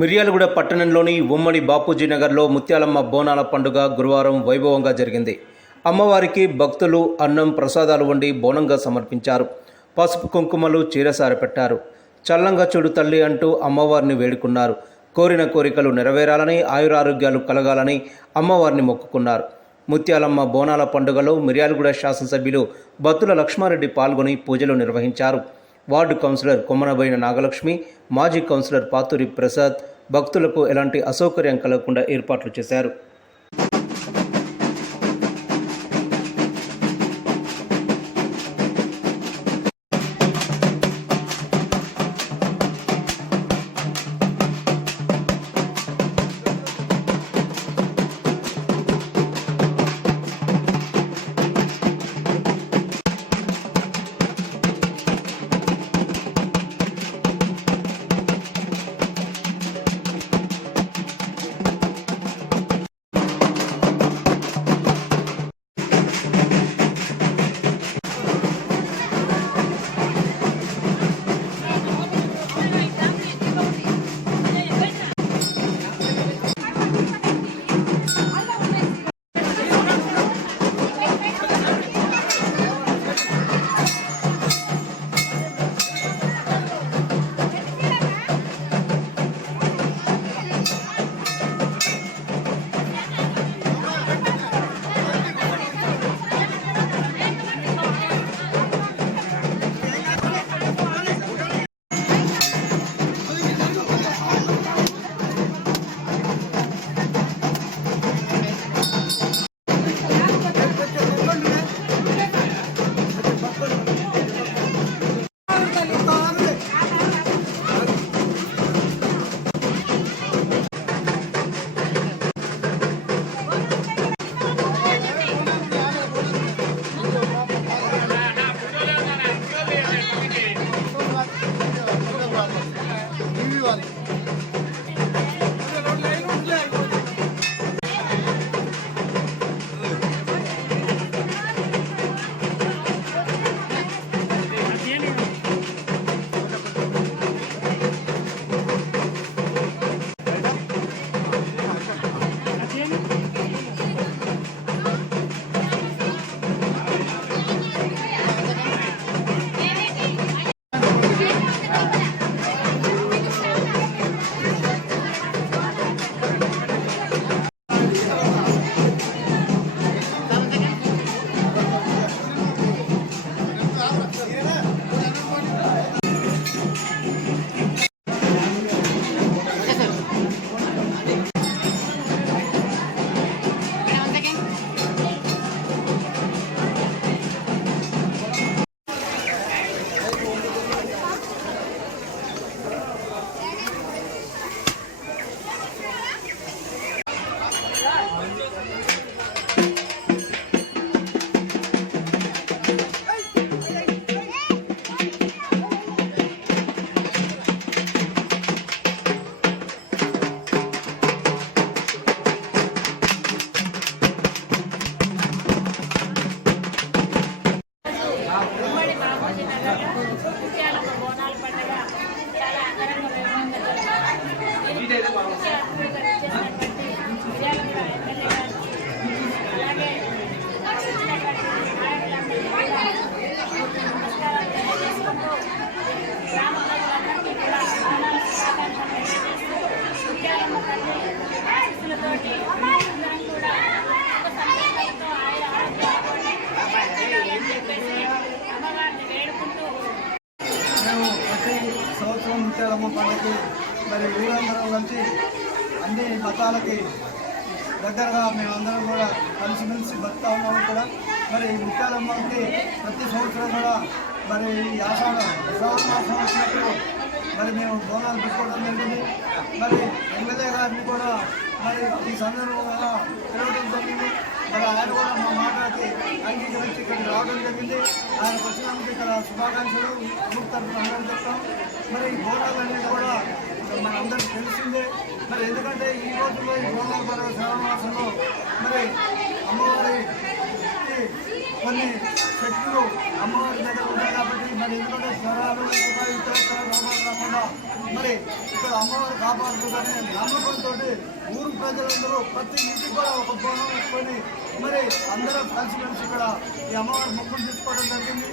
మిర్యాలగూడ పట్టణంలోని ఉమ్మడి బాపూజీ నగర్లో ముత్యాలమ్మ బోనాల పండుగ గురువారం వైభవంగా జరిగింది. అమ్మవారికి భక్తులు అన్నం ప్రసాదాలు వండి బోనంగా సమర్పించారు. పసుపు కుంకుమలు చీరసార పెట్టారు. చల్లంగా చూడు తల్లి అంటూ అమ్మవారిని వేడుకున్నారు. కోరిన కోరికలు నెరవేరాలని, ఆయురారోగ్యాలు కలగాలని అమ్మవారిని మొక్కుకున్నారు. ముత్యాలమ్మ బోనాల పండుగలో మిర్యాలగూడ శాసనసభ్యులు బత్తుల లక్ష్మారెడ్డి పాల్గొని పూజలు నిర్వహించారు. వార్డు కౌన్సిలర్ కొమ్మనబోయిన నాగలక్ష్మి, మాజీ కౌన్సిలర్ పాతూరి ప్రసాద్ భక్తులకు ఎలాంటి అసౌకర్యం కలగకుండా ఏర్పాట్లు చేశారు. ముత్యాలమ్మ పండుగకి మరి ఊరందరం నుంచి అన్ని మతాలకి దగ్గరగా మేమందరం కూడా కలిసిమెలిసి బతుకుతా ఉన్నాము. కూడా మరి ముత్యాలమ్మకి ప్రతి సంవత్సరం కూడా మరి శ్రావణ మాసం వచ్చినప్పుడు మరి మేము బోనాలు పెట్టుకోవడం జరిగింది. మరి ఎమ్మెల్యే గారిని కూడా మరి ఈ సందర్భంగా పిలవడం జరిగింది. మరి ఆయన కూడా మా మాటకి అంగీకరించి ఇక్కడికి రావడం జరిగింది. ఆయనకు వచ్చినందుకు ఇక్కడ శుభాకాంక్షలు గ్రూప్ తరఫున అందరూ చెప్తాం. మరి ఈ బోనాలు అనేది కూడా మన అందరికీ తెలిసిందే. మరి ఎందుకంటే ఈ రోజుల్లో ఈ బోనాల పండుగ శ్రావణ మాసంలో మరి అమ్మవారికి కొన్ని శక్తులు అమ్మవారి దగ్గర ఉంటాయి కాబట్టి మరి ఎందుకంటే జ్వరాలు ఇతర రోగాలు రాకుండా మరి ఇక్కడ అమ్మవారు కాపాడుతుందనే నమ్మకంతో ఊరు ప్రజలందరూ ప్రతి ఇంటికి కూడా ఒక బోనం పెట్టుకొని మరి అందరం కలిసిమెలిసి ఇక్కడ ఈ అమ్మవారి మొక్కులు తీసుకోవడం జరిగింది.